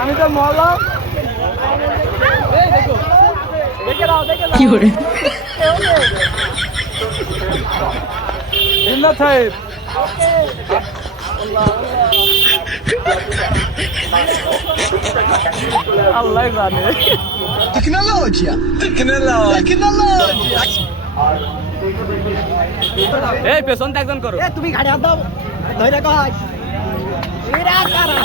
আমি তো মরলাম। কি করে জিন্নাত সাহেব আল্লাহ জানে। Tecnologia! এই পেছনটা একজন করো। তুমি গাড়ি হাত দাও ধরে কয় এরা কারা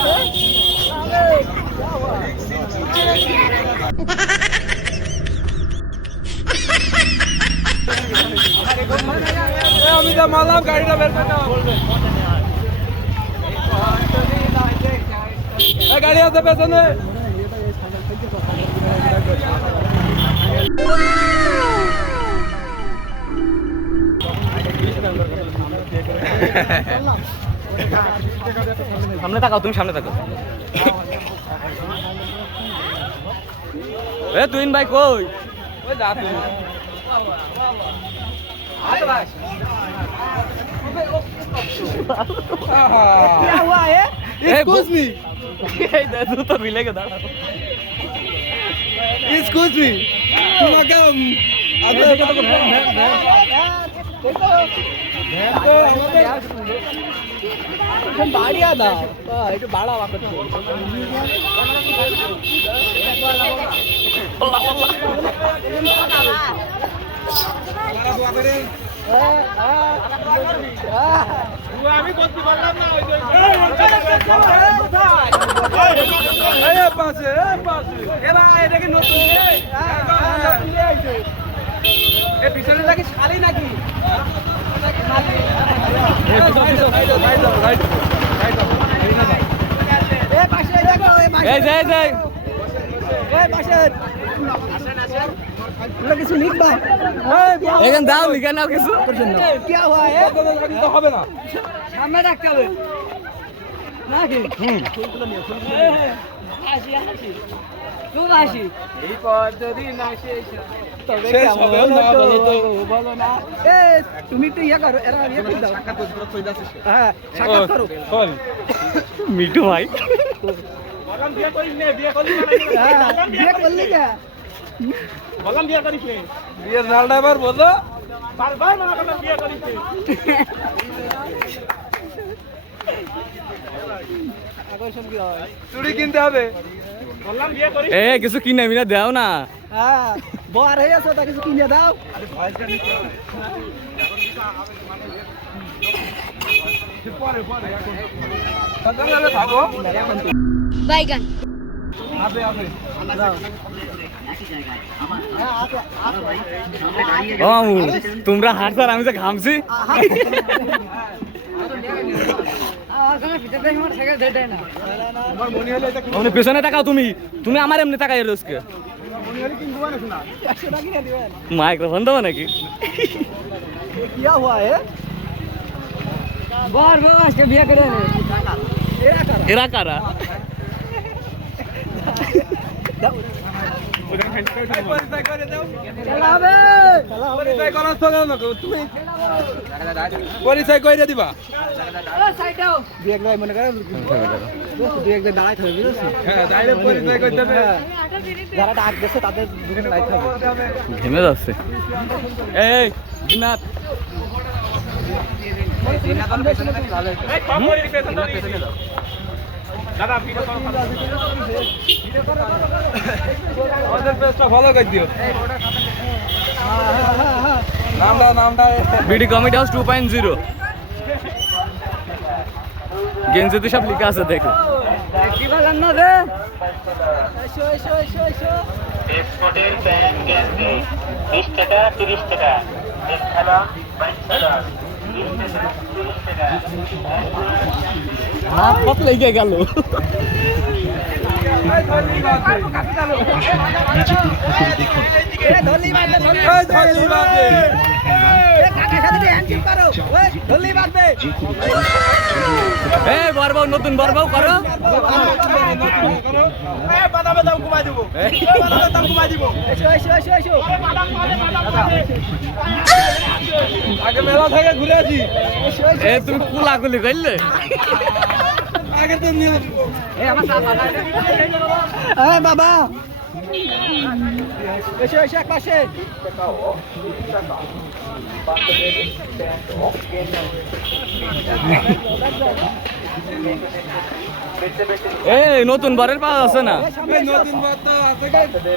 আমি তো মারলাম, গাড়িটা বের করে নাও। গাড়ি আছে পেছনে। সামনে তাকাও, তুমি সামনে তাকাও। এ তুইন ভাই কই? ওই যা তুই। क्या हुआ है Excuse me. तू तो मिलेगा दादा। Excuse me. তোমাকে বাড়িয়া দাও একটু বাড়াওয়া করতে আমি করতে পারলাম না। পাশে এটাকে নতুন পিছনে নাকি শালি নাকি কিছু লিখবা এখানে দাও, লিখে নাও কিছু। क्या हुआ है হবে না, সামনে রাখতে হবে নাকি খুব হাসি এই পর যদি না শেষ তবে শেষ কেমন হবে না, হতো? বলো তো। বলো না এ তুমি তো ইয়ে করো এরা ইয়ে করে দাও হ্যাঁ সাক্ষাৎ করো মিঠু ভাই হ্যাঁ, বিয়ে করলি কে বিয়ের নাল ড্রাইভার বলো। আকর্ষণ কি হয় চুড়ি কিনতে হবে। এ কিছু কিনে মিনা দাও না। হ্যাঁ বর হয়ে আছো তা কিছু কিনে দাও থাকো বাইগান ও তোমরা হাঁটছার, আমি যে ঘামছি। তুমি পেছনে তাকাও, তুমি তুমি আমার এমনি তাকাই রোজকে। মাইক্রোফোন দেবো নাকি? क्या हुआ है बार बार आज के बिया करे এরা কারা? পরিচয় করে দিবা। বিয়ে ভাই মনে করেন বিয়ে দাঁড়াই থাকবে বুঝেছি হ্যাঁ, ডাইরেক্ট পরিচয় করতে হবে। যারা ডাক দিচ্ছে তাদের দুজনে দাঁড়াই থাকবে ঘেমে যাচ্ছে। এই জিনাত ফলো করে দিও। নামটা বিডি কমিটি হাউস 2.0 গেঞ্জিতে সব লেখা আছে, দেখো। কি বলেন না রে এসো এসো এসো এসো এক্সপোর্টের প্যান গ্যাসে 20 টাকা 30 টাকা খেলা 22 টাকা 20 টাকা 30 টাকা হাত পাত লেগে গেল। ধলি বাঁধবে কাকার সাথে হ্যান্ডশেক করো ওই ধলি বাঁধবে এই বরবাউ নতুন বরবাউ করো। এসো এসো এসো এসো আগে মেলা থেকে ঘুরে আসি। এসো এ তুমি কুলাকুলি করলে বাবা এসে এসে এক পাশে এই নতুন বারের পাওয়া আছে না নতুন বার তো আছে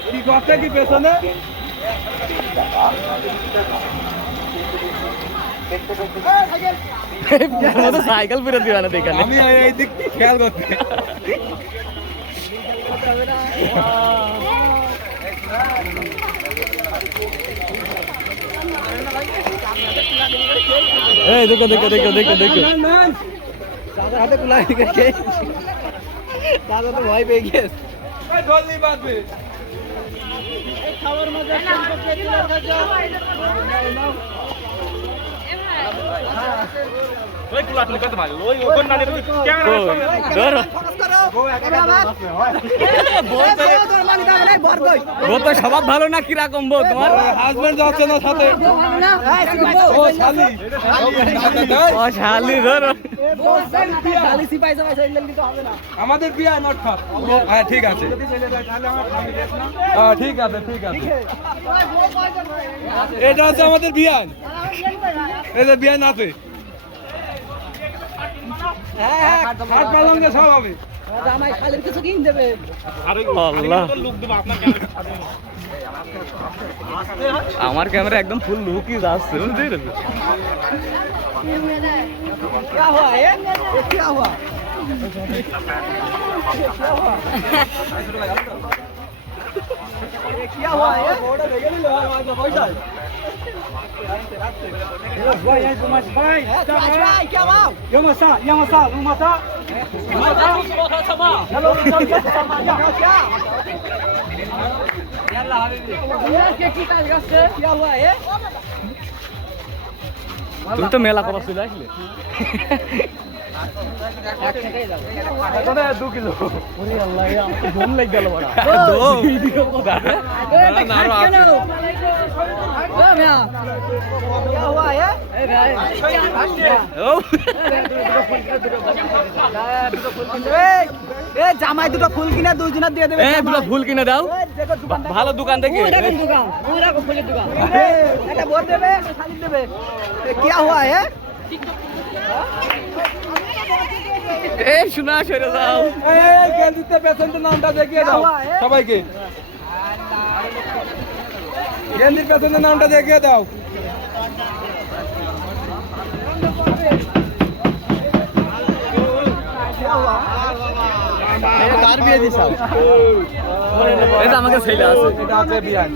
কি কথা কি পেছনে সাইকেল ফিরে দিবা না দেখানে আমি এই দিক খেয়াল করতে এই দেখো দেখো দেখো দেখো দেখো দাদা হাতে কুলাই গেছে দাদা তো ভয় পেয়ে গেছে জলদি বাঁধবে খাবার মজা ওই কুলা তুমি কত ভালো ওই ওখান না রে ক্যামেরা বউ তো স্বভাব ভালো না কিরকম বউ তোমার হাজবেন্ড যাচ্ছে না সাথে ও শালি ও শালি ধরো আমাদের বিয়ে নট খাপ হ্যাঁ ঠিক আছে হ্যাঁ ঠিক আছে ঠিক আছে এটা আছে আমাদের বিয়ান এটা বিয়ান আছে হ্যাঁ হাত পালঙ্গে সব হবে জামাই খালির কিছু কিন দেবে আল্লাহ আমার ক্যামেরা একদম ফুল লুকই যাচ্ছে বুঝতে পেরেছো क्या हुआ ये क्या हुआ क्या हुआ ये क्या हुआ ये তুমি তো মেলা করা ছিল আসলে 2 কিলো ওরে আল্লাহ ঘুম লাগ গেল বড় क्या हुआ ये এ জামাই দুটো ফুল কিনে দুইজনের দিয়ে দেবে দুটো ফুল কিনে দাও ভালো দোকান থেকে এটা ভোট দেবে খালি দেবে क्या हुआ है এই শোনা সরে যাও এই গেন্দিতে পেশেন্টের নামটা দেখিয়ে দাও সবাইকে গেন্দির পেশেন্টের নামটা দেখিয়ে দাও কার বিয়ে দিছ এটা আমাকে ছেলে আছে এটা আছে বিয়ান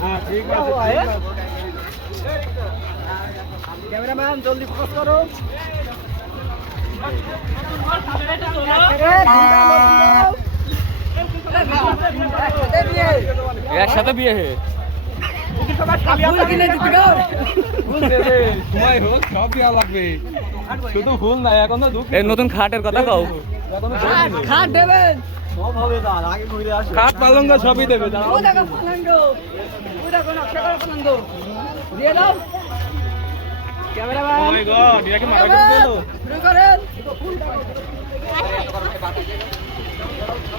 হ্যাঁ ঠিক আছে कैमरामैन जल्दी फोकस करो একসাথে বিয়ে হে শুধু ফুল না এখন এই নতুন খাটের কথা কও খাট দেবেন খাট পালঙ্গ সবই দেবে দিয়ে দাও ক্যামেরাম্যান ও মাই গড এটা কি মারা গেল শুরু করেন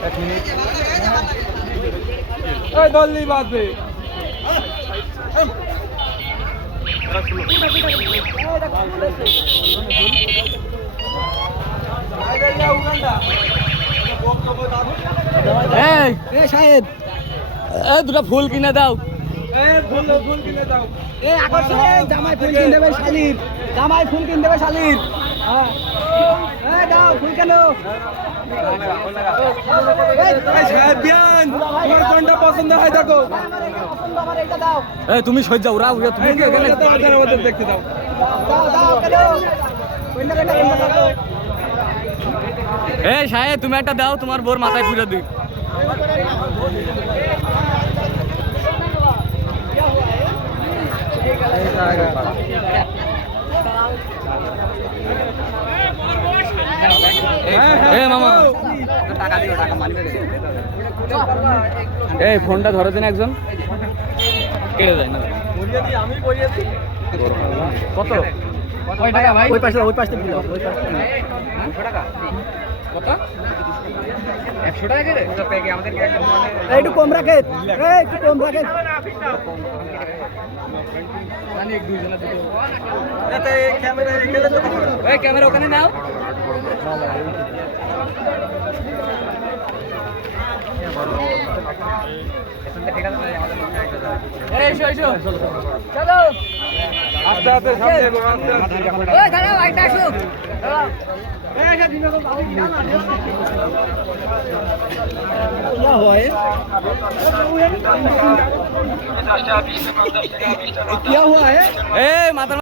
এক মিনিট এই দল্লি বাজবে এই শাহেদ এই দুটো ফুল কিনে দাও ফুল কিনে দাও এ আকর্ষণে জামাই ফুল কিনে দেবে শালির জামাই ফুল কিনে দেবে শালির হ্যাঁ এই দাও ফুল কেন এই সাহেব বিয়ান তোমার কোনটা পছন্দ হয় দেখো আমার এটা দাও এই তুমি সহ্য যাও রাও তুমি কি এখানে আমাদের দেখতে দাও দাও দাও কেন কোনটা দাও এই শাহেদ তুমি একটা দাও তোমার বোর মাথায় পুরো দিই মামা এই ফোনটা ধরে দিন একজন কেটে যায় না কত কয় টাকা ভাই? ওই পাশে দিল ওই পাশে 100 টাকা কত? 100 টাকা করে আমাদেরকে এই একটু কম রাখে এই একটু কম রাখে ক্যামেরা ওখানে নাও। এসো এসো চলো আস্তে আস্তে সামনে এগো আস্তে আস্তে ওই দাঁড়াও একটা আসো क्या हुआ है क्या हुआ है এ মাথা